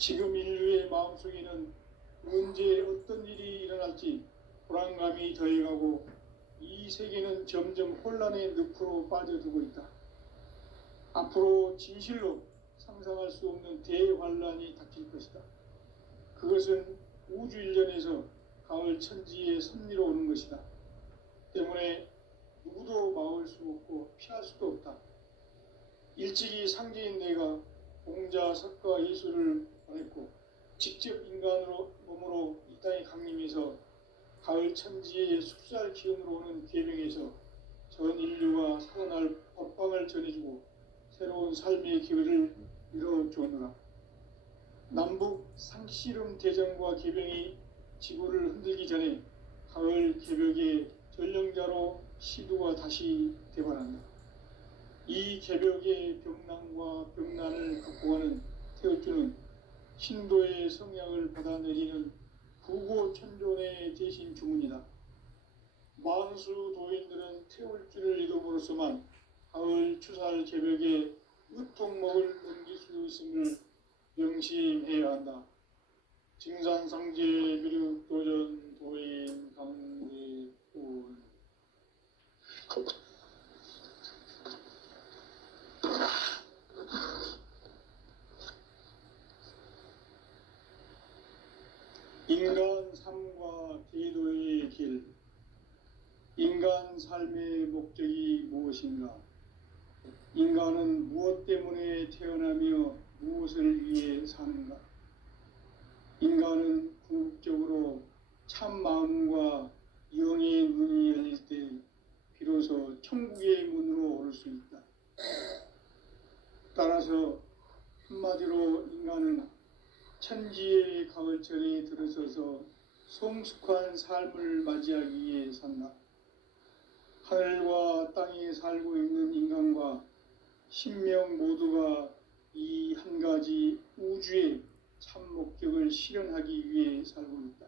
지금 인류의 마음속에는 언제 어떤 일이 일어날지 불안감이 더해가고 이 세계는 점점 혼란의 늪으로 빠져들고 있다. 앞으로 진실로 상상할 수 없는 대환란이 닥칠 것이다. 그것은 우주 일련에서 가을 천지의 섭리로 오는 것이다. 때문에 누구도 막을 수 없고 피할 수도 없다. 일찍이 상제인 내가 공자, 석가, 예수를 보냈고 직접 인간으로 몸으로 이 땅에 강림해서 가을 천지의 숫살 기운으로 오는 계명에서 전 인류가 살아날 법방을 전해주고 새로운 삶의 기회를 이뤄주었노라. 남북 상씨름 대전과 계병이 지구를 흔들기 전에 가을 개벽의 전령자로 시두가 다시 대발한다. 이 개벽의 병난과 병난을 극복하는 태어주는 신도의 성약을 받아내리는 부고천존의 대신 주문이다. 만수 도인들은 태울주를 이름으로서만 가을 추살 개벽의 으통목을 넘길 수 있음을 명심해야 한다. 증산상제 미륵 도전 도인 강대군. 인간 삶과 기도의 길. 인간 삶의 목적이 무엇인가? 인간은 무엇 때문에 태어나며 무엇을 위해 사는가? 인간은 궁극적으로 참 마음과 영의 문이 열릴 때 비로소 천국의 문으로 오를 수 있다. 따라서 한마디로 인간은 천지의 가을철에 들어서서 성숙한 삶을 맞이하기 위해 산다. 하늘과 땅에 살고 있는 인간과 신명 모두가 이 한 가지 우주의 참 목적을 실현하기 위해 살고 있다.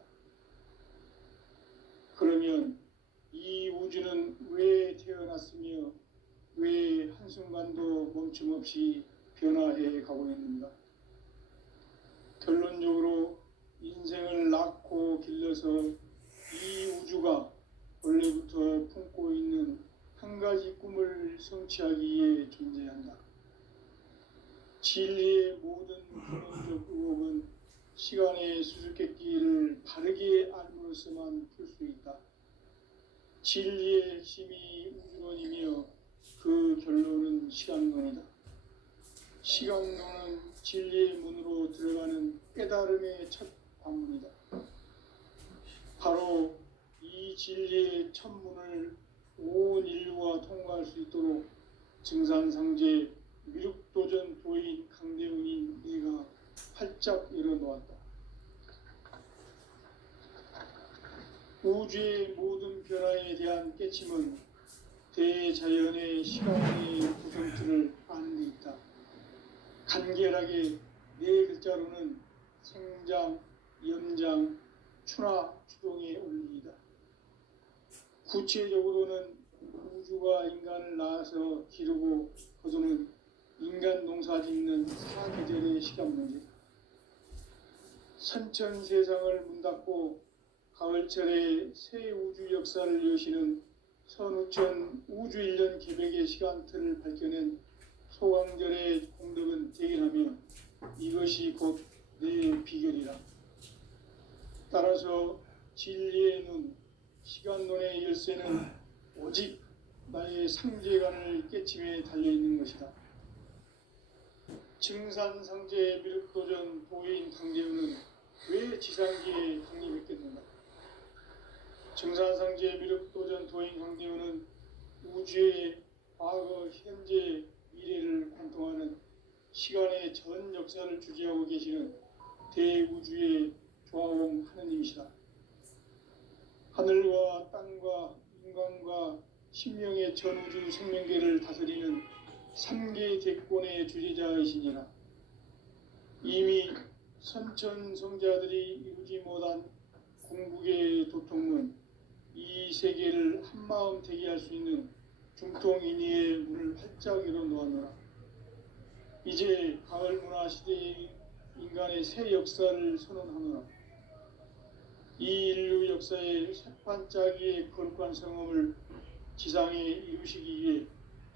그러면 이 우주는 왜 태어났으며 왜 한순간도 멈춤없이 변화해 가고 있는가? 결론적으로 인생을 낳고 길러서 이 우주가 원래부터 품고 있는 한 가지 꿈을 성취하기 위해 존재한다. 진리의 모든 근원적 의혹은 시간의 수수께끼를 바르게 알므로서만 풀 수 있다. 진리의 핵심이 우주론이며 그 결론은 시간론이다. 시간론은 진리의 문으로 들어가는 깨달음의 첫 관문이다. 바로 이 진리의 첫 문을 온 인류가 통과할 수 있도록 증산상제 미륵도전 도인 강대훈이 내가 활짝 열어놓았다. 우주의 모든 변화에 대한 깨침은 대자연의 시간의 구성틀을 아는 데 있다. 간결하게 네 글자로는 생장, 염장, 추나, 추동의 원리이다. 구체적으로는 우주가 인간을 낳아서 기르고 거두는 인간 농사 짓는 사계절의 시간 문제다. 선천 세상을 문 닫고 가을철에 새 우주 역사를 여시는 선우천 우주 1년 개벽의 시간틀을 밝혀낸 소강절의 공덕은 대견하며 이것이 곧 내 비결이라. 따라서 진리의 눈, 시간론의 열쇠는 오직 나의 상제관을 깨침에 달려있는 것이다. 증산상제 미륵도전 도인 강대훈은 왜 지상기에 강림했겠는가? 증산상제 미륵도전 도인 강대훈은 우주의 과거, 현재, 미래를 관통하는 시간의 전 역사를 주재하고 계시는 대우주의 조화홍 하느님이시다. 하늘과 땅과 인간과 신명의 전우주 생명계를 다스리는 3개 대권의 주재자이시니라. 이미 선천성자들이 이루지 못한 궁극의 도통문, 이 세계를 한마음 되게 할 수 있는 중통인의의 문을 활짝 열어놓았노라. 이제 가을 문화 시대의 인간의 새 역사를 선언하노라. 이 인류 역사의 새판짜기의 거룩한 성험을 지상에 이루시기 위해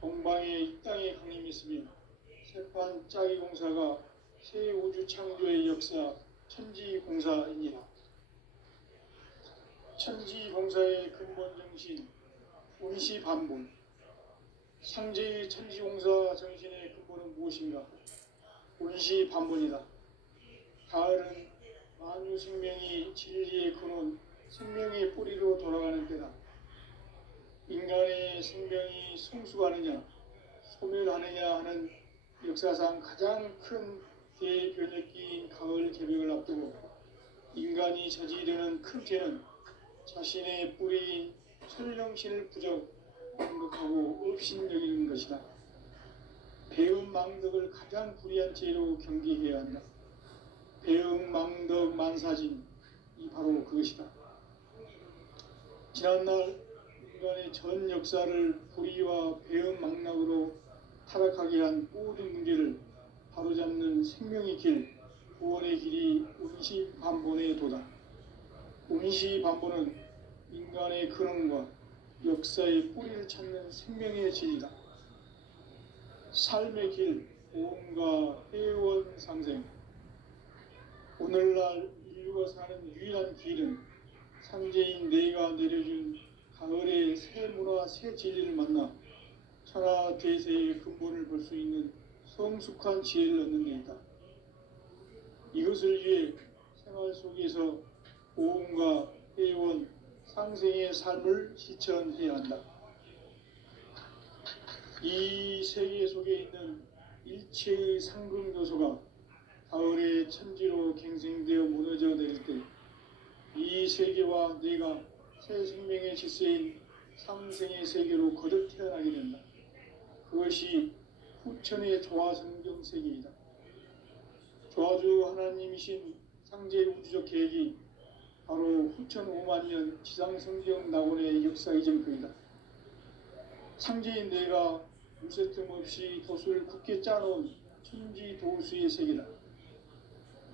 동방의 이 땅에 강림했으며 새판짜기 공사가 새 우주 창조의 역사 천지공사이니라. 천지공사의 근본 정신 운시반본. 상제의 천지공사 정신의 근본은 무엇인가? 운시반본이다. 가을은 만유 생명이 진리의 근원, 생명의 뿌리로 돌아가는 때다. 인간의 생명이 성숙하느냐, 소멸하느냐 하는 역사상 가장 큰 대변혁기인 가을 개벽을 앞두고 인간이 저지르는 큰 죄는 자신의 뿌리인 천령신을 부정, 공격하고 업신여기는 것이다. 배은망덕을 가장 불의한 죄로 경계해야 한다. 배은망덕 만사진, 이 바로 그것이다. 지난날 인간의 전 역사를 불의와 배은망락으로 타락하게 한 모든 문제를 바로잡는 생명의 길, 구원의 길이 운시반본의 도다. 운시반본은 인간의 근원과 역사의 뿌리를 찾는 생명의 진리다. 삶의 길, 보험과 회원 상생. 오늘날 인류가 사는 유일한 길은 상제인 내가 내려준 가을의 새 문화, 새 진리를 만나 천하 대세의 근본을 볼 수 있는 성숙한 지혜를 얻는 데 있다. 이것을 위해 생활 속에서 보험과 회원, 상생의 삶을 실천해야 한다. 이 세계 속에 있는 일체의 상금 요소가 가을의 천지로 갱생되어 무너져 내릴 때 이 세계와 내가 새 생명의 질서인 상생의 세계로 거듭 태어나게 된다. 그것이 후천의 조화성경 세계이다. 조화주 하나님이신 상제 우주적 계획이 바로 후천 5만 년 지상성경 낙원의 역사 이전표이다. 상제인 내가 무쇠틈 없이 돛을 굳게 짜놓은 천지도수의 세계다.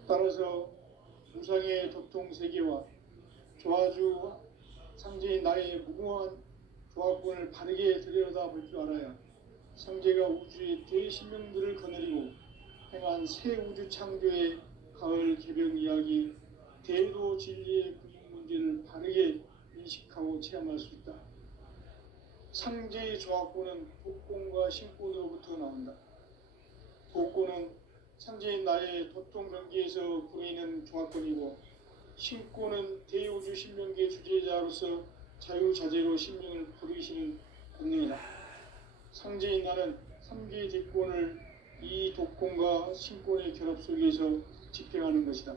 따라서 무상의 도통세계와 조화주 상제인 나의 무궁한 조합권을 바르게 들여다볼 줄 알아야 상제가 우주의 대신명들을 거느리고 행한 새 우주 창조의 가을 개벽 이야기, 대도 진리의 구인 문제를 바르게 인식하고 체험할 수 있다. 상제의 조합권은 독권과 신권으로부터 나온다. 독권은 상제인 나의 도통 경계에서 부리는 조합권이고, 신권은 대우주 신명계 주제자로서 자유자재로 신명을 부르시는 권능이다. 상제인 나는 3개의 대권을 이 독권과 신권의 결합 속에서 집행하는 것이다.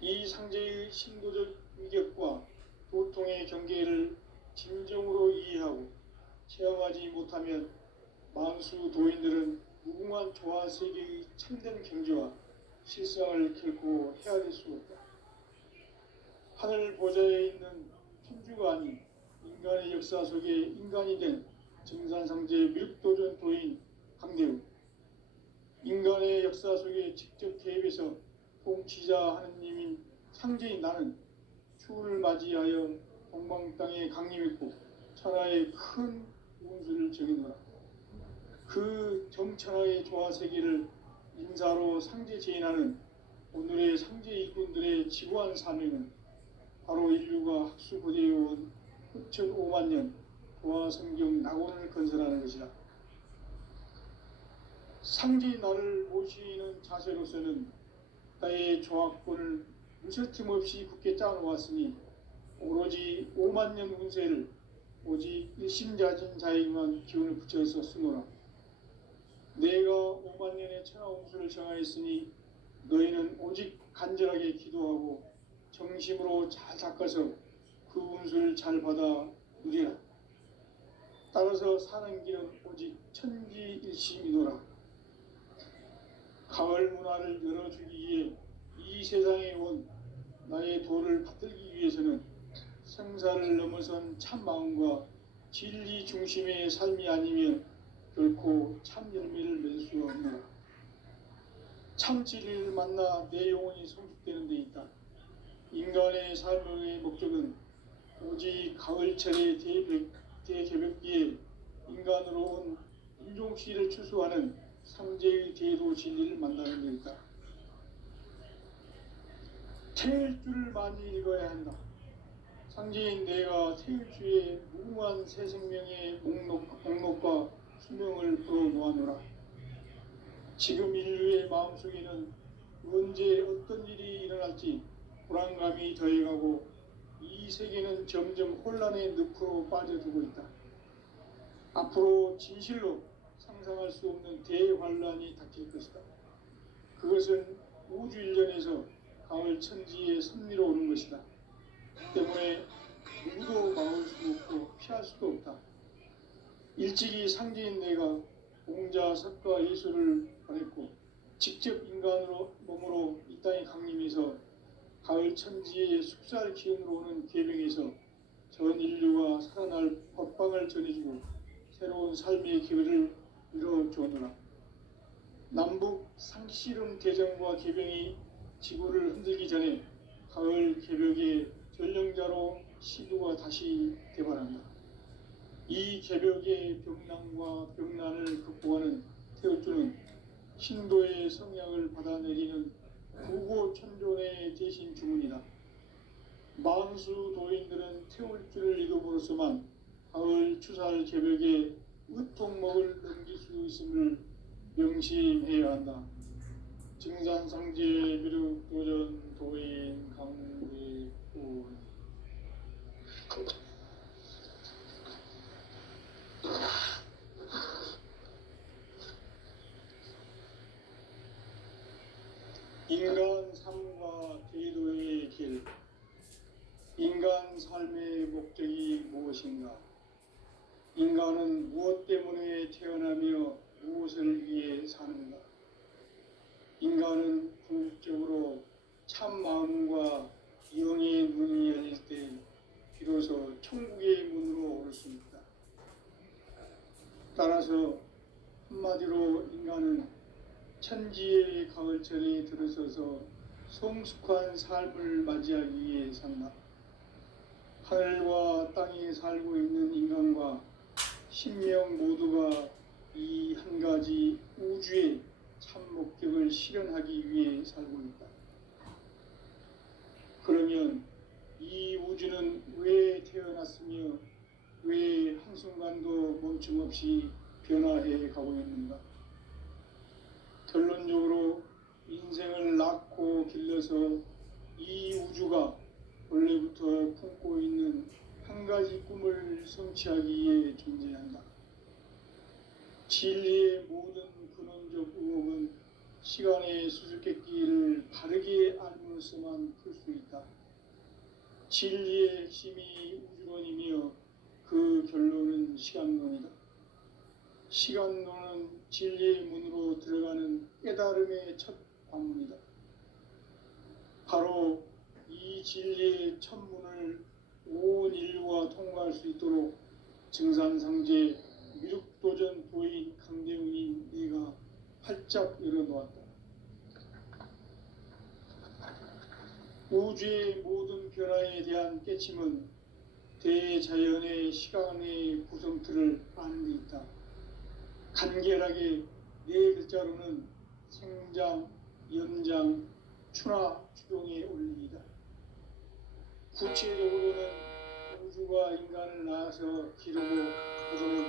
이 상제의 신도적 위격과 도통의 경계를 진정으로 이해하고 체험하지 못하면 만수 도인들은 무궁한 조화 세계의 참된 경지와 실상을 결코 헤아릴 수 없다. 하늘 보좌에 있는 천주가 아닌 인간의 역사 속에 인간이 된 증산상제 밀도전 도인 강대우, 인간의 역사 속에 직접 개입해서 통치자 하느님인 상제인 나는 추운을 맞이하여 동방 땅에 강림했고 천하의 큰 운수를 적이노라. 그 정천하의 조화 세계를 인사로 상제 제인하는 오늘의 상제 일꾼들의 지구한 사명은 바로 인류가 학수고대해온 후천 5만 년 조화 성경 낙원을 건설하는 것이다. 상제인 나를 모시는 자세로서는 나의 조합권을 무쇠틈 없이 굳게 짜놓았으니 오로지 5만 년 운세를 오직 일심자진 자에게만 기운을 붙여서 쓰노라. 내가 5만 년의 천하 운수를 정하였으니 너희는 오직 간절하게 기도하고 정심으로 잘 닦아서 그 운수를 잘 받아 누리라. 따라서 사는 길은 오직 천지일심이노라. 가을 문화를 열어주기 위해 이 세상에 온 나의 도를 받들기 위해서는 생사를 넘어선 참 마음과 진리 중심의 삶이 아니면 결코 참 열매를 맺을 수 없노라. 참 진리를 만나 내 영혼이 성숙되는 데 있다. 인간의 삶의 목적은 오직 가을철의 대개벽기에 인간으로 온 인종시를 추수하는 상제의 대도 진리를 만나는 데 있다. 태일주를 많이 읽어야 한다. 상제인 내가 태일주의 무궁한 새 생명의 목록과 수명을 풀어놓아노라. 지금 인류의 마음속에는 언제 어떤 일이 일어날지 불안감이 더해가고 이 세계는 점점 혼란의 늪으로 빠져들고 있다. 앞으로 진실로 상상할 수 없는 대환란이 닥칠 것이다. 그것은 우주 일련에서 가을 천지의 섭리로 오는 것이다. 때문에 누구도 막을 수 없고 피할 수도 없다. 일찍이 상제인 내가 공자, 석가, 예수를 보냈고 직접 인간으로 몸으로 이 땅에 강림해서 가을 천지의 숙살 기운으로 오는 계명에서 전 인류가 살아날 법방을 전해주고 새로운 삶의 기회를 이뤄주었노라. 남북 상씨름 대전과 계병이 지구를 흔들기 전에 가을 개벽의 전령자로 시두가 다시 개발한다. 이 개벽의 병난과 병난을 극복하는 태울주는 신도의 성약을 받아내리는 구고천존의 대신 주문이다. 만수 도인들은 태울주를 읽음으로써만 가을 추살 개벽의 으통목을 넘길 수 있음을 명심해야 한다. 증산상제 미륵 도전 도인 강대군. 인간 삶과 대도의 길. 인간 삶의 목적이 무엇인가? 인간은 무엇 때문에 태어나며 무엇을 위해 사는가? 인간은 궁극적으로 참 마음과 영의 문이 열릴 때 비로소 천국의 문으로 올 수 있다. 따라서 한마디로 인간은 천지의 가을철에 들어서서 성숙한 삶을 맞이하기 위해 산다. 하늘과 땅에 살고 있는 인간과 신명 모두가 이 한 가지 우주의 참 목적을 실현하기 위해 살고 있다. 그러면 이 우주는 왜 태어났으며 왜 한순간도 멈춤없이 변화해 가고 있는가? 결론적으로 인생을 낳고 길러서 이 우주가 원래부터 품고 있는 한 가지 꿈을 성취하기 위해 존재한다. 진리의 모든 근원적 의혹은 시간의 수수께끼를 바르게 알므로서만 풀 수 있다. 진리의 핵심이 우주론이며 그 결론은 시간론이다. 시간론은 진리의 문으로 들어가는 깨달음의 첫 관문이다. 바로 이 진리의 첫 문을 온 인류가 통과할 수 있도록 증산상제 미륵도전 도인 강대웅인 내가 활짝 열어놓았다. 우주의 모든 변화에 대한 깨침은 대자연의 시간의 구성틀을 아는 데 있다. 간결하게 네 글자로는 생장, 연장, 추나 추동의 원리이다. 구체적으로는 우주가 인간을 낳아서 기르고 거두는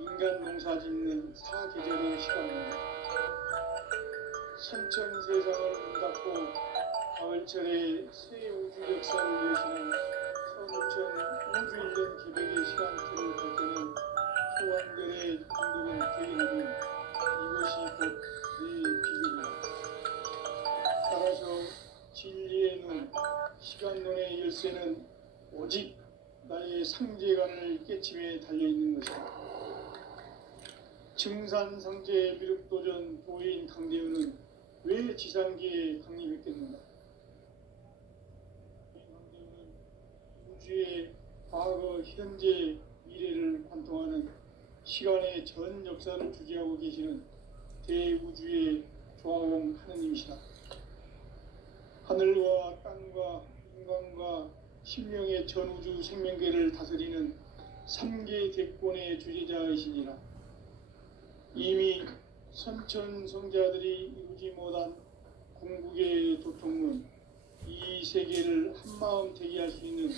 인간 농사 짓는 사계절의 시간입니다. 선천세상을 문닫고 가을철에 새 우주 역사를 여시는 서구천 우주일년 기백의 시간틀을 볼 때는 소환들의 감동은 대견하면 이것이 곧 내 비결이다. 따라서 진리의 눈, 시간론의 열쇠는 오직 나의 상제관을 깨침에 달려있는 것이다. 증산상제 미륵도전 도인 강대훈은 왜 지상계에 강림했겠는가? 강대훈은 우주의 과거, 현재, 미래를 관통하는 시간의 전 역사를 주재하고 계시는 대우주의 조화옹 하느님이시다. 하늘과 땅과 인간과 신명의 전우주 생명계를 다스리는 삼계 대권의 주제자이시니라. 이미 선천성자들이 이루지 못한 궁극의 도통은 이 세계를 한마음 되게 할 수 있는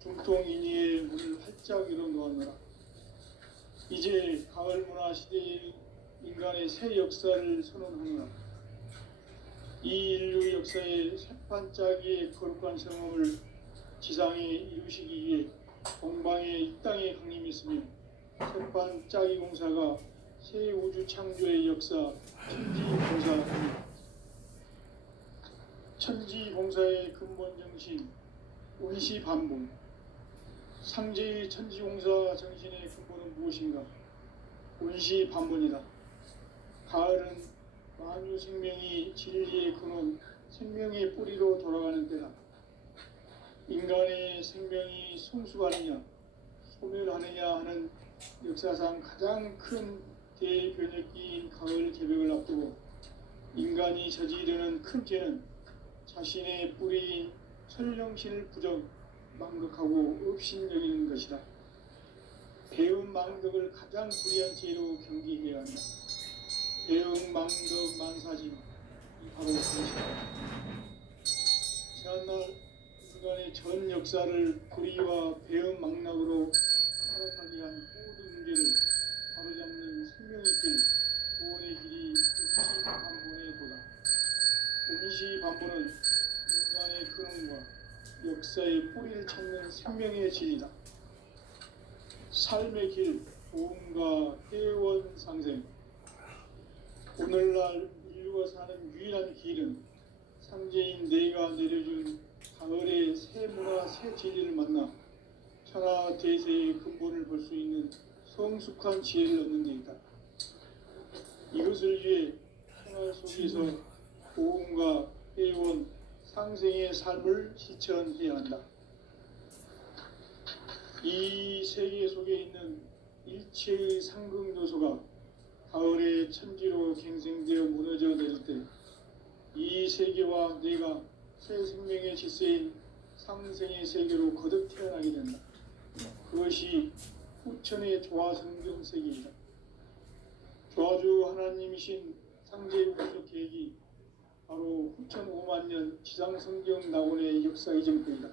중통인의의 문을 활짝 열어놓았노라. 이제 가을 문화 시대의 인간의 새 역사를 선언하노라. 이 인류 역사의 새판짜기의 거룩한 성험을 지상에 이루시기 위해 동방의 이 땅에 강림했으며 새판짜기 공사가 새 우주 창조의 역사 천지봉사입니다. 천지봉사의 근본 정신 운시반본. 상제의 천지공사 정신의 근본은 무엇인가? 운시반본이다. 가을은 만유 생명이 진리의 근원, 생명의 뿌리로 돌아가는 때다. 인간의 생명이 성숙하느냐, 소멸하느냐 하는 역사상 가장 큰 대변혁기인 가을 개벽을 앞두고 인간이 저지르는 큰 죄는 자신의 뿌리인 천령신을 망극하고 업신여기는 것이다. 배움 망덕을 가장 불의한 죄로 경계해야 한다. 배움 망덕 만사진 바로 그것이다. 지난날 인간의 전 역사를 불의와 배움 망락으로 타락하게 한 모든 문제를 바로잡는 생명의 길, 구원의 길이 운시반본의 도다. 운시반본은 인간의 근원과 역사의 뿌리를 찾는 생명의 진리다. 삶의 길, 도움과 회원 상생. 오늘날 인류가 사는 유일한 길은 상제인 내가 내려준 가을의 새 문화, 새 진리를 만나 천하 대세의 근본을 볼 수 있는 성숙한 지혜를 얻는 데 있다. 이것을 위해 천하 속에서 도움과 회원, 상생의 삶을 실천해야 한다. 이 세계 속에 있는 일체의 상극 요소가 가을의 천지로 갱생되어 무너져 내릴 때 이 세계와 내가 새 생명의 질서인 상생의 세계로 거듭 태어나게 된다. 그것이 후천의 조화성경 세계이다. 조화주 하나님이신 상제의 구속 계획이 바로 후천 5만 년 지상성경 낙원의 역사 이전부이다.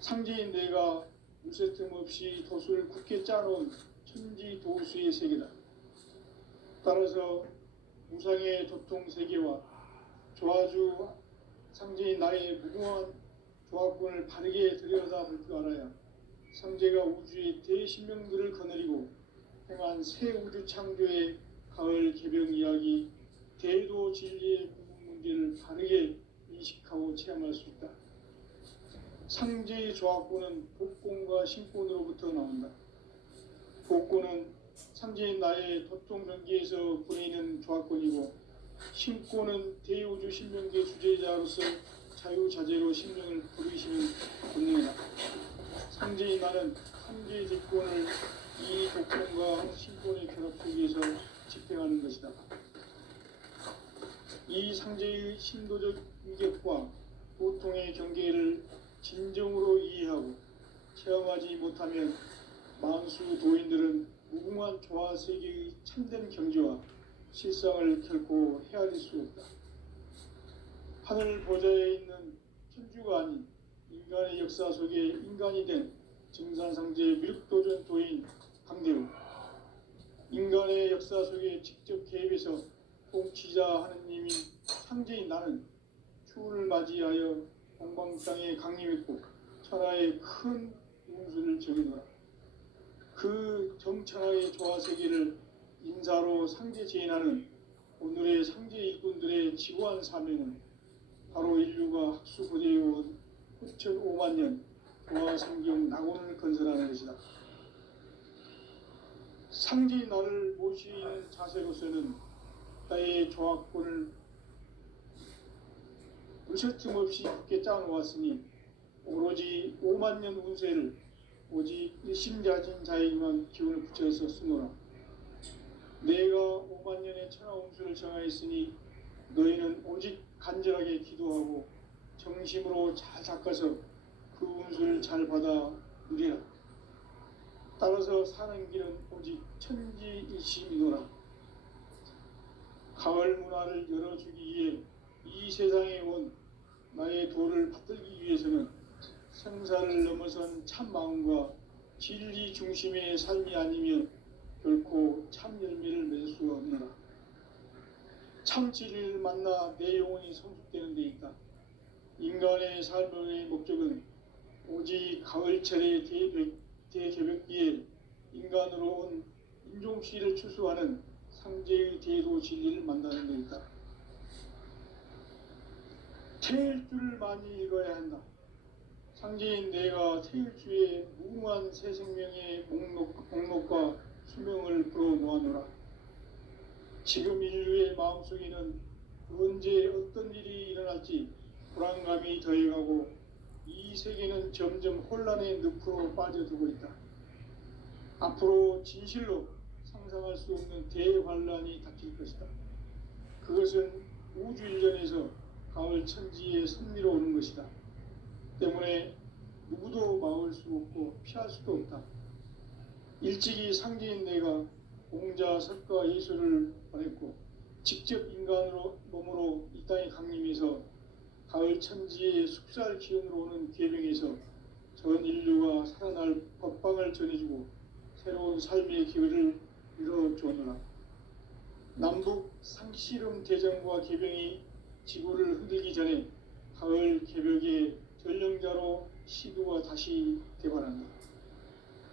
상제인 내가 무쇠 틈 없이 도수를 굳게 짜놓은 천지 도수의 세계다. 따라서 무상의 도통 세계와 조화주 상제인 나의 무궁한 조화권을 바르게 들여다볼 줄 알아야 상제가 우주의 대신명들을 거느리고 행한 새 우주 창조의 가을 개병 이야기, 대도 진리의 궁극 문제를 바르게 인식하고 체험할 수 있다. 상제의 조화권은 복권과 신권으로부터 나온다. 복권은 상제인 나의 도통전기에서 보내는 조화권이고, 신권은 대우주 신명계 주제자로서 자유자재로 신명을 부르시는 본능이다. 상제인 나는 상제의 직권을 이 복권과 신권의 결합 속에서 집행하는 것이다. 이 상제의 신도적 위격과 보통의 경계를 진정으로 이해하고 체험하지 못하면 만수 도인들은 무궁한 조화 세계의 참된 경지와 실상을 결코 헤아릴 수 없다. 하늘 보좌에 있는 천주가 아닌 인간의 역사 속에 인간이 된 증산상제의 밀도전 도인 강대우, 인간의 역사 속에 직접 개입해서 통치자 하느님인 상제인 나는 추운을 맞이하여 동방땅에 강림했고 천하의 큰 운수를 정해놓아 그 정천하의 조화세계를 인사로 상제 제인하는 오늘의 상제 일꾼들의 지구한 사명은 바로 인류가 학수고대해온 후천 5만 년 조화성경 낙원을 건설하는 것이다. 상제인 나를 모시는 자세로서는 나의 조화권을 무쇠 틈 없이 굳게 짜놓았으니 오로지 5만 년 운세를 오직 일심자진 자에게만 기운을 붙여서 쓰노라. 내가 5만 년의 천하 운수를 정하였으니 너희는 오직 간절하게 기도하고 정심으로 잘 닦아서 그 운수를 잘 받아 누리라. 따라서 사는 길은 오직 천지일심이노라. 가을 문화를 열어주기 위해 이 세상에 온 나의 도를 받들기 위해서는 생사를 넘어선 참 마음과 진리 중심의 삶이 아니면 결코 참 열매를 맺을 수가 없노라. 참 진리를 만나 내 영혼이 성숙되는 데 있다. 인간의 삶의 목적은 오직 가을철의 대개벽기에 인간으로 온 인종씨를 추수하는 상제의 대도 진리를 만나는 데 있다. 태일주를 많이 읽어야 한다. 상제인 내가 태일주의 무궁한 새 생명의 목록과 수명을 불어모아노라. 지금 인류의 마음속에는 언제 어떤 일이 일어날지 불안감이 더해가고 이 세계는 점점 혼란의 늪으로 빠져들고 있다. 앞으로 진실로 상상할 수 없는 대환란이 닥칠 것이다. 그것은 우주 일전에서 가을 천지의 섭리로 오는 것이다. 때문에 누구도 막을 수 없고 피할 수도 없다. 일찍이 상제인 내가 공자, 석가, 예수를 보냈고 직접 인간으로 몸으로 이 땅에 강림해서 가을 천지의 숙살 기운으로 오는 계명에서 전 인류가 살아날 법방을 전해주고 새로운 삶의 기회를 이뤄주었노라. 남북 상씨름 대전과 계병이 지구를 흔들기 전에 가을 개벽의 전령자로 시도가 다시 개발한다.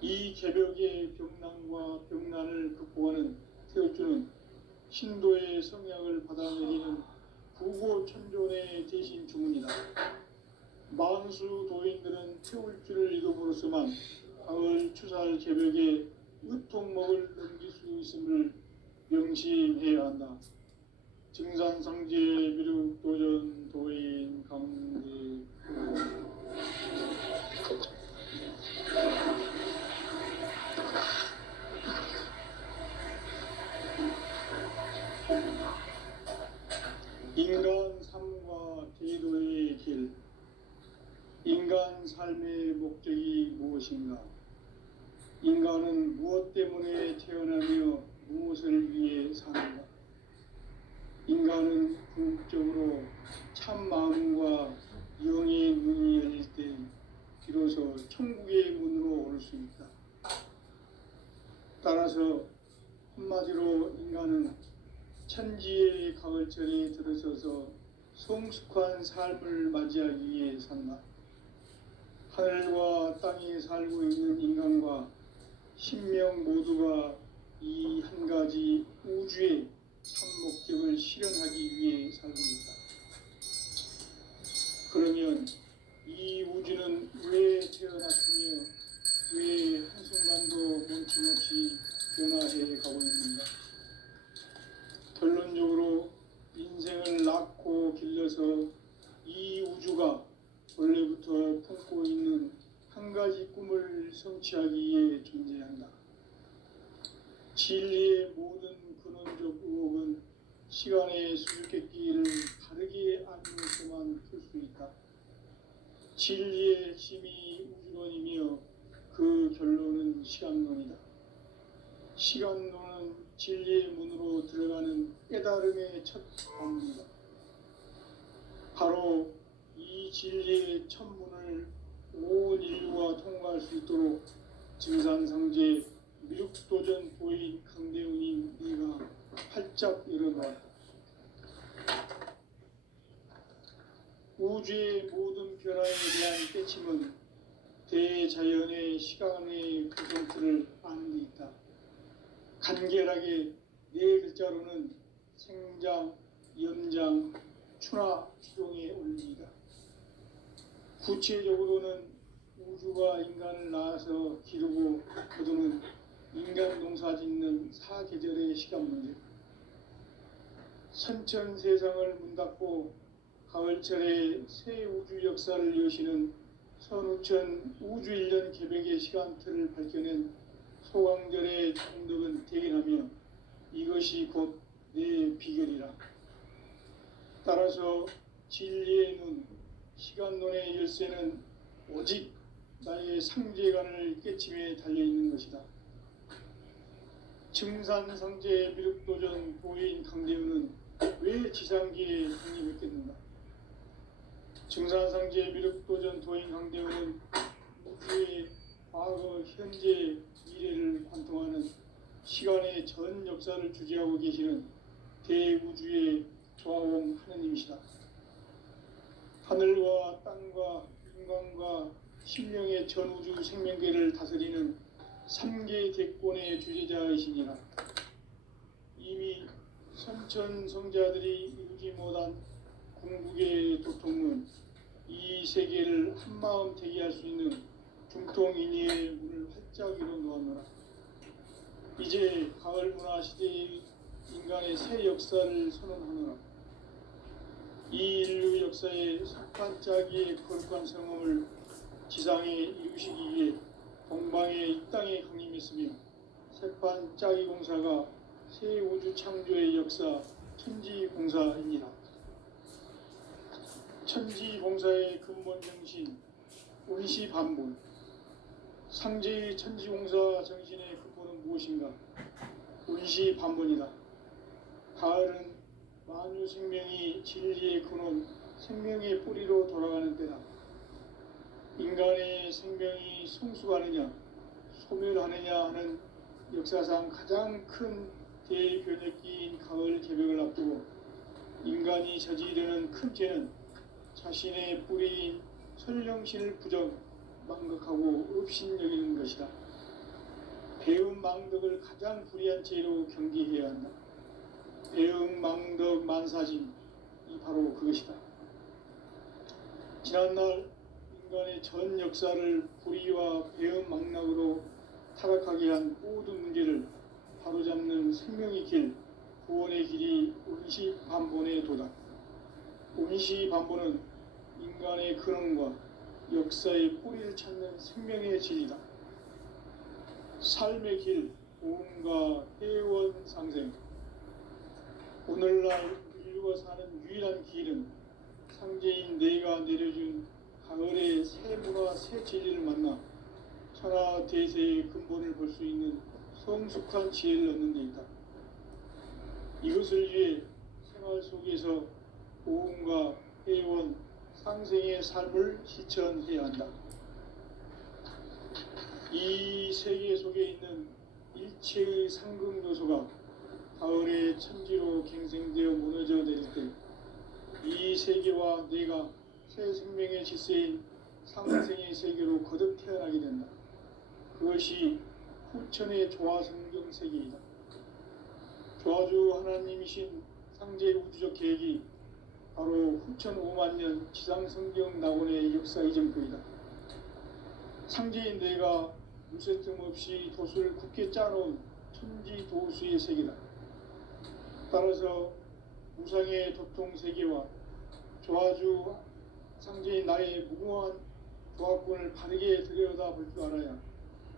이 개벽의 병난과 병난을 극복하는 태울주는 신도의 성약을 받아내리는 부고천존의 대신 주문이다. 만수 도인들은 태울주를 읽음으로써만 가을 추살 개벽의 으통목을 넘길 수 있음을 명심해야 한다. 증산상제 미륵도전 도인 강대 인간 삶과 제도의 길. 인간 삶의 목적이 무엇인가? 인간은 무엇 때문에 태어나며 무엇을 위해 사는가? 인간은 궁극적으로 참 마음과 영의 문이 열릴 때 비로소 천국의 문으로 오를 수 있다. 따라서 한마디로 인간은 천지의 가을철에 들어서서 성숙한 삶을 맞이하기 위해 산다. 하늘과 땅에 살고 있는 인간과 신명 모두가 이 한 가지 우주의 참 목적을 실현하기 위해 살고 있다. 그러면 이 우주는 왜 태어났으며 왜 한순간도 멈춤없이 변화해 가고 있는가? 결론적으로 인생을 낳고 길러서 이 우주가 원래부터 품고 있는 한 가지 꿈을 성취하기 위해 존재한다. 진리의 모든 근원적 의혹은 시간의 수수께끼를 바르게 알면서만 풀 수 있다. 진리의 핵심이 우주론이며 그 결론은 시간론이다. 시간론은 진리의 문으로 들어가는 깨달음의 첫 관문이다. 바로 이 진리의 첫 문을 온 인류가 통과할 수 있도록 증산상제 미륵도전 도인 강대훈이 네가 활짝 열어놓았다. 우주의 모든 변화에 대한 깨침은 대자연의 시간의 구성틀을 아는 데 있다. 간결하게 네 글자로는 생장, 연장, 추나 추종의 원리이다. 구체적으로는 우주가 인간을 낳아서 기르고 거두는 인간 농사 짓는 사계절의 시간 문제. 선천 세상을 문 닫고 가을철에 새 우주 역사를 여시는 선우천 우주일년 개벽의 시간틀을 밝혀낸 소강절의 총덕은 대견하며 이것이 곧 내 비결이라. 따라서 진리의 눈, 시간론의 열쇠는 오직 나의 상제관을 깨침에 달려있는 것이다. 증산상제 미륵도전 도인 강대우는 왜 지상기에 독립했겠는가? 증산상제 미륵도전 도인 강대우는 우주의 과거, 현재, 미래를 관통하는 시간의 전 역사를 주재하고 계시는 대우주의 조화원 하느님이시다. 하늘과 땅과 인간과 신령의 전우주 생명계를 다스리는 3개 대권의 주재자이시니라. 이미 선천성자들이 이루지 못한 궁극의 도통은 이 세계를 한마음 대기할 수 있는 중통인의의 문을 활짝 열어 놓았노라. 이제 가을 문화 시대의 인간의 새 역사를 선언하노라. 이 인류 역사의 석판짜기의 거룩한 성험을 지상에 이루시기 위해 동방의 이 땅에 강림했으며 색판짜기 공사가 새 우주 창조의 역사 천지공사입니다. 천지공사의 근본 정신 운시반본. 상제의 천지공사 정신의 근본은 무엇인가? 운시반본이다. 가을은 만유 생명이 진리의 근원, 생명의 뿌리로 돌아가는 때다. 인간의 생명이 성숙하느냐, 소멸하느냐 하는 역사상 가장 큰 대변혁기인 가을 개벽을 앞두고 인간이 저지르는 큰 죄는 자신의 뿌리인 설령신을 부정, 망각하고 업신여기는 것이다. 배움 망덕을 가장 불의한 죄로 경계해야 한다. 배움 망덕 만사짐이 바로 그것이다. 지난날 인간의 전 역사를 불의와 배움 망락으로 타락하게 한 모든 문제를 바로잡는 생명의 길, 구원의 길이 운시반본의 도다. 운시반본은 인간의 근원과 역사의 뿌리를 찾는 생명의 진리다. 삶의 길, 보험과 회원 상생. 오늘날 인류가 사는 유일한 길은 상제인 내가 내려준 가을의 새 문화, 새 진리를 만나 천하 대세의 근본을 볼 수 있는 성숙한 지혜를 얻는 데 있다. 이것을 위해 생활 속에서 보험과 회원, 상생의 삶을 실천해야 한다. 이 세계 속에 있는 일체의 상극 요소가 가을의 천지로 갱생되어 무너져 내릴 때 이 세계와 내가 새 생명의 질서인 상생의 세계로 거듭 태어나게 된다. 그것이 후천의 조화성경 세계이다. 조화주 하나님이신 상제의 우주적 계획이 바로 후천 5만 년 지상성경 낙원의 역사 이전부이다. 상제인 내가 무쇠뜸 없이 돛을 굳게 짜놓은 천지도수의 세계다. 따라서 무상의 도통 세계와 조화주 상제인 나의 무궁한 조화권을 바르게 들여다볼 줄 알아야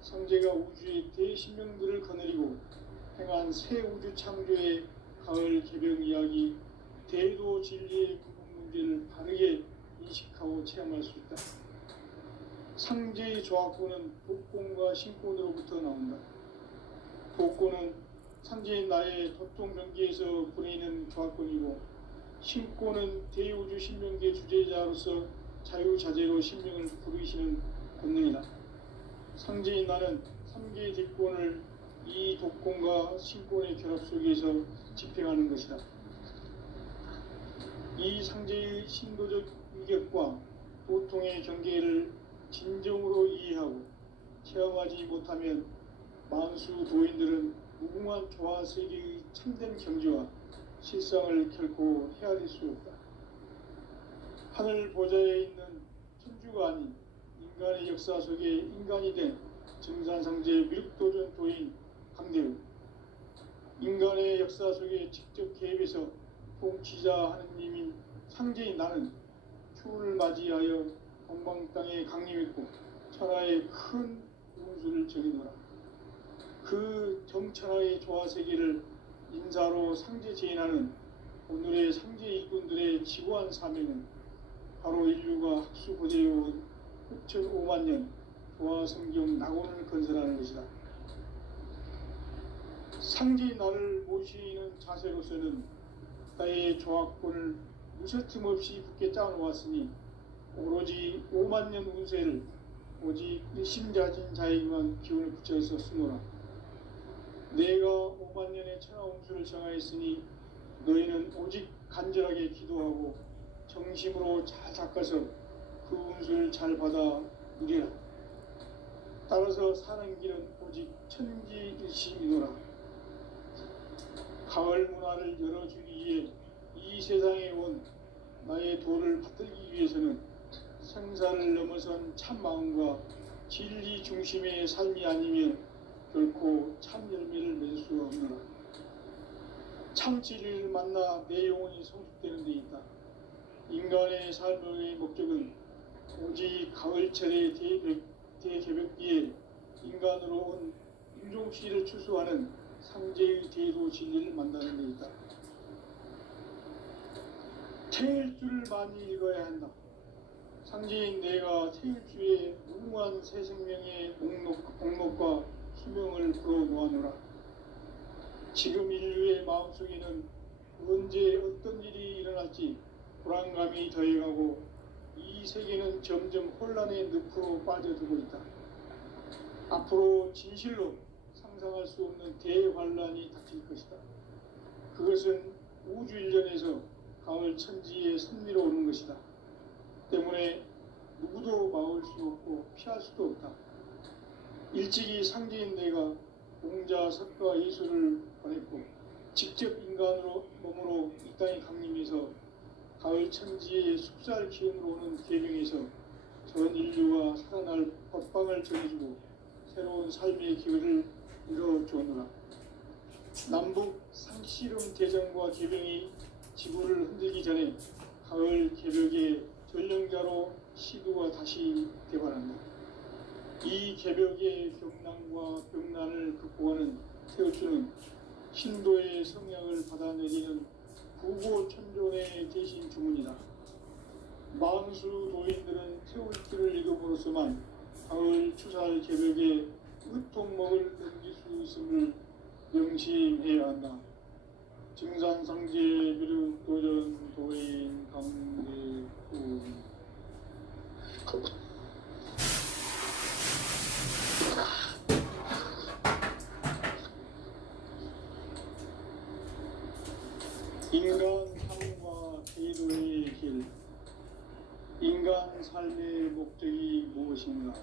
상제가 우주의 대신명들을 거느리고 행한 새 우주 창조의 가을 개벽 이야기, 대도 진리의 근본 문제를 바르게 인식하고 체험할 수 있다. 상제의 조화권은 복권과 신권으로부터 나온다. 복권은 상제인 나의 도통병기에서 보내는 조화권이고, 신권은 대우주 신명계 주제자로서 자유자재로 신명을 부르시는 권능이다. 상제인 나는 3개의 대권을 이 독권과 신권의 결합 속에서 집행하는 것이다. 이 상제의 신도적 위격과 보통의 경계를 진정으로 이해하고 체험하지 못하면 만수 도인들은 무궁한 조화 세계의 참된 경지와 실상을 결코 헤아릴 수 없다. 하늘 보좌에 있는 천주가 아닌 인간의 역사 속에 인간이 된 증산상제 미륵도전 도인 강대우. 인간의 역사 속에 직접 개입해서 통치자 하느님인 상제인 나는 추를 맞이하여 동방 땅에 강림했고 천하의 큰 운수를 적이노라. 그 정천하의 조화 세계를 인사로 상제 제인하는 오늘의 상제 일꾼들의 지고한 사명은 바로 인류가 학수고대해온 흑천 5만 년 도화 성경 낙원을 건설하는 것이다. 상제의 나를 모시는 자세로서는 나의 조합권을 무쇠틈 없이 굳게 짜놓았으니 오로지 5만 년 운세를 오직 의심자진 자에게만 기운을 붙여서 쓰노라. 내가 5만 년의 천하 운수를 정하였으니 너희는 오직 간절하게 기도하고 정심으로 잘 닦아서 그 운수를 잘 받아 누리라. 따라서 사는 길은 오직 천지일심이노라. 가을 문화를 열어주기 위해 이 세상에 온 나의 도를 받들기 위해서는 생사를 넘어선 참 마음과 진리 중심의 삶이 아니면 결코 참 열매를 맺을 수가 없노라. 참 진리를 만나 내 영혼이 성숙되는 데 있다. 인간의 삶의 목적은 오직 가을철의 대개벽기에 인간으로 온 인종씨를 추수하는 상제의 대도 진리를 만나는 데 있다. 태일주를 많이 읽어야 한다. 상제인 내가 태일주의 무궁한 새 생명의 목록과 수명을 풀어놓아노라. 지금 인류의 마음속에는 언제 어떤 일이 일어날지 불안감이 더해가고 이 세계는 점점 혼란의 늪으로 빠져들고 있다. 앞으로 진실로 상상할 수 없는 대환란이 닥칠 것이다. 그것은 우주 일련에서 가을 천지의 섭리로 오는 것이다. 때문에 누구도 막을 수 없고 피할 수도 없다. 일찍이 상제인 내가 공자, 석가, 예수를 보냈고 직접 인간으로 몸으로 이 땅에 강림해서 가을 천지의 숲살 기운으로 오는 계명에서 전 인류가 살아날 법방을 전해주고 새로운 삶의 기회를 이뤄주었노라. 남북 상씨름 대전과 계병이 지구를 흔들기 전에 가을 개벽의 전령자로 시도가 다시 개발한다. 이 개벽의 경난과 병난을 극복하는 태울주는 신도의 성향을 받아내리는 부고천존의 대신 주문이다. 만수 도인들은 태울주를 읽음으로써만 가을 추살 개벽의 으통목을 넘길 수 있음을 명심해야 한다. 증산상제 미륵도전 도인 강대구 인간 삶과 제도의 길. 인간 삶의 목적이 무엇인가?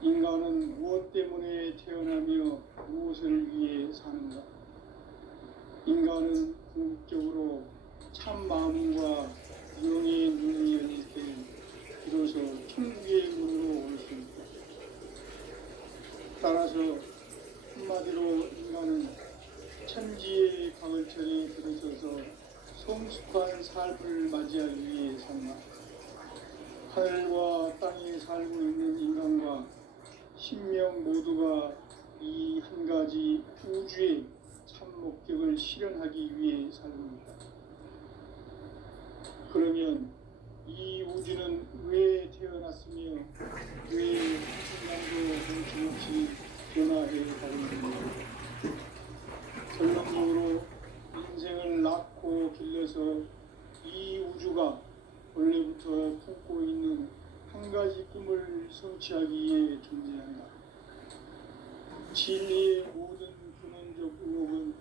인간은 무엇 때문에 태어나며 무엇을 위해 사는가? 인간은 궁극적으로 참 마음과 영의 눈이 열릴 때 비로소 천국의 문으로 올 수 있다. 따라서 한마디로 인간은 천지의 가을철에 들어서서 성숙한 삶을 맞이하기 위해 산다. 하늘과 땅에 살고 있는 인간과 신명 모두가 이 한 가지 우주의 참 목적을 실현하기 위해 살고 있다. 그러면 이 우주는 왜 태어났으며 왜 한순간도 정신없이 변화해 가고 있는가? 결론적으로 인생을 낳고 길러서 이 우주가 원래부터 품고 있는 한 가지 꿈을 성취하기 위해 존재한다. 진리의 모든 근원적 의혹은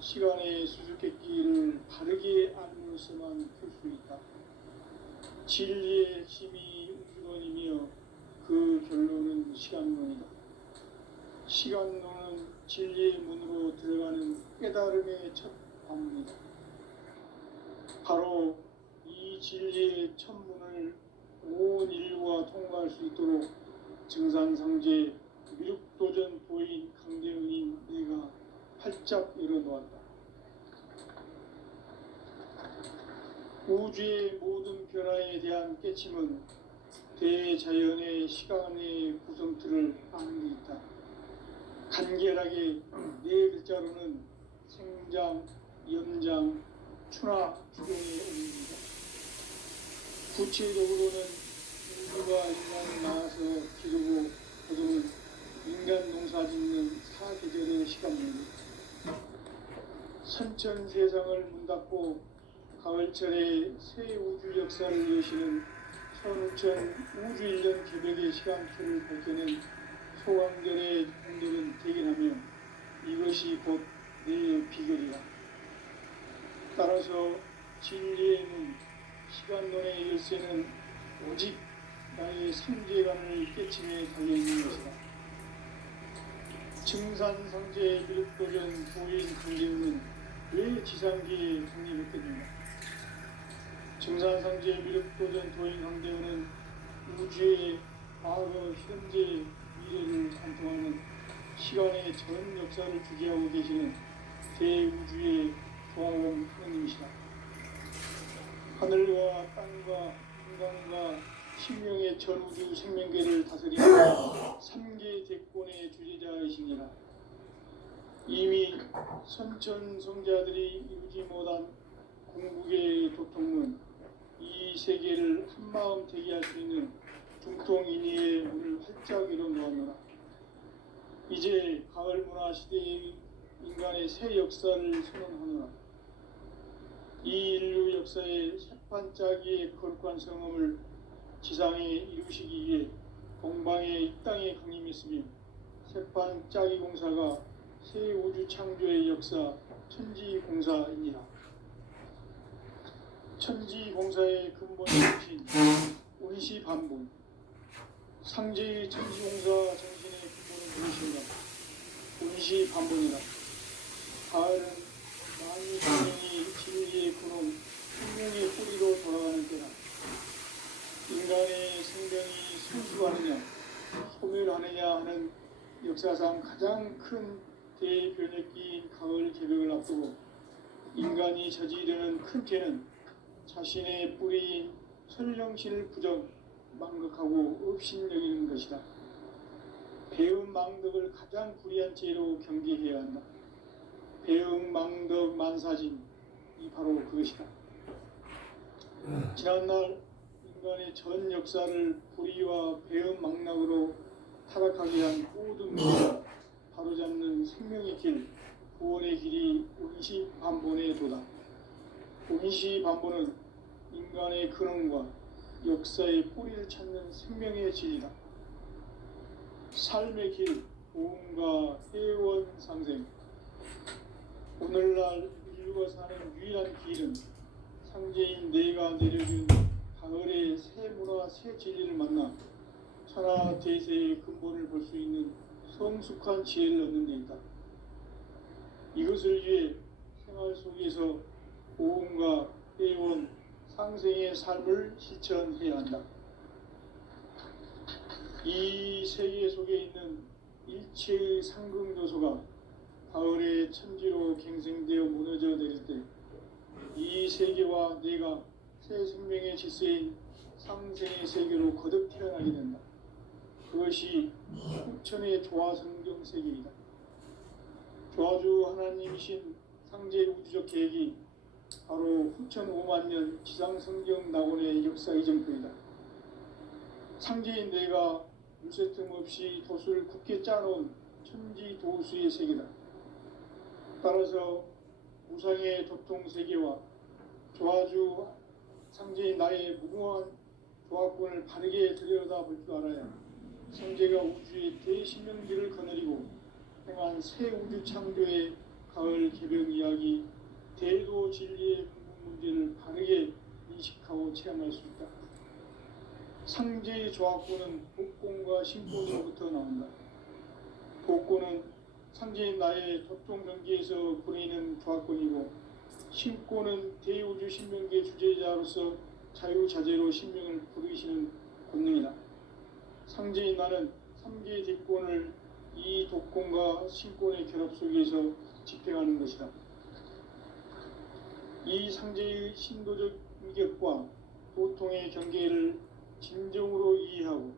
시간의 수수께끼를 바르게 알므로서만 풀 수 있다. 진리의 핵심이 우주론이며 그 결론은 시간론이다. 시간론은 진리의 문으로 들어가는 깨달음의 첫 관문이다. 바로 이 진리의 첫 문을 온 인류가 통과할 수 있도록 증산상제 미륵도전 도인 강대은인 내가 활짝 열어놓았다. 우주의 모든 변화에 대한 깨침은 대자연의 시간의 구성틀을 아는 데 있다. 간결하게 네 글자로는 생장, 연장, 추나 주동에 옮깁니다. 구체적으로는 인구가 인간을 낳아서 기르고 거두는 인간 농사 짓는 사계절의 시간입니다. 선천 세상을 문 닫고 가을철에 새 우주 역사를 여시는 선우천 우주 1년 개벽의 시간표를 밝혀낸 소강절의 형들은 대견하며 이것이 곧 내 비결이다. 따라서 진리의 문, 시간론의 열쇠는 오직 나의 삼재간을 깨침에 달려있는 것이다. 증산상제 미륵도전 도인 강림은 왜 지상기에 독립했겠는가? 증산상제 미륵도전 도인 강대원은 우주의 과거, 현재, 미래를 관통하는 시간의 전 역사를 주재하고 계시는 대우주의 조화원 하느님이시다. 하늘과 땅과 인간과 신명의 전우주 생명계를 다스리는 3계 대권의 주재자이시니라. 이미 선천 성자들이 이루지 못한 궁극의 도통문, 이 세계를 한마음 대기할 수 있는 중통인의의 문을 활짝 열어놓았노라. 이제 가을 문화 시대의 인간의 새 역사를 선언하노라. 이 인류 역사의 새판짜기의 거룩한 성험을 지상에 이루시기 위해 동방의 이 땅에 강림했으며 새판짜기 공사가 새 우주 창조의 역사 천지공사입니다. 천지공사의 근본을 주신 운시반본, 상제의 천지공사 정신의 근본을 무엇인가? 운시반본이다. 가을은 만유 생명이 진리의 근원, 생명의 뿌리로 돌아가는 때다. 인간의 생명이 성숙하느냐, 소멸하느냐 하는 역사상 가장 큰 대변혁기인 가을 개벽을 앞두고 인간이 저지르는 큰 죄는 자신의 뿌리인 선령신을 부정, 망극하고 업신여기는 것이다. 배음 망덕을 가장 불의한 죄로 경계해야 한다. 배음 망덕 만사진이 바로 그것이다. 지난날 인간의 전 역사를 불의와 배음 망락으로 타락하게 한 모든 문제를 바로잡는 생명의 길, 구원의 길이 운시반본의 도다. 운시반본은 인간의 근원과 역사의 뿌리를 찾는 생명의 진리다. 삶의 길, 보험과 회원 상생. 오늘날 인류가 사는 유일한 길은 상제인 내가 내려준 가을의 새 문화, 새 진리를 만나 천하 대세의 근본을 볼 수 있는 성숙한 지혜를 얻는 데 있다. 이것을 위해 생활 속에서 보험과 회원, 상생의 삶을 실천해야 한다. 이 세계 속에 있는 일체의 상극 요소가 가을의 천지로 갱생되어 무너져 내릴 때 이 세계와 내가 새 생명의 질서인 상생의 세계로 거듭 태어나게 된다. 그것이 후천의 조화성경 세계이다. 조화주 하나님이신 상제 우주적 계획이 바로 후천 5만 년 지상성경 낙원의 역사 이정표이다. 상제인 내가 물새 틈 없이 도수를 굳게 짜놓은 천지 도수의 세계다. 따라서 우상의 도통 세계와 조화주 상제인 나의 무궁한 조화권을 바르게 들여다볼 줄 알아야 상제가 우주의 대신명기를 거느리고 행한 새 우주 창조의 가을 개벽 이야기, 대도 진리의 궁극 문제를 바르게 인식하고 체험할 수 있다. 상제의 조화권은 복권과 신권으로부터 나온다. 복권은 상제인 나의 도통 경계에서 보내는 조화권이고, 신권은 대우주 신명계 주제자로서 자유자재로 신명을 부르시는 권능이다. 상제인 나는 3계 대권을 이 독권과 신권의 결합 속에서 집행하는 것이다. 이 상제의 신도적 위격과 도통의 경계를 진정으로 이해하고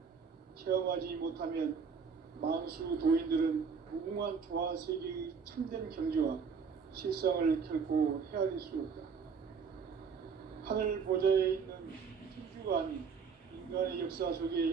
체험하지 못하면 만수 도인들은 무궁한 조화 세계의 참된 경지와 실상을 결코 헤아릴 수 없다. 하늘 보좌에 있는 천주가 아닌 인간의 역사 속에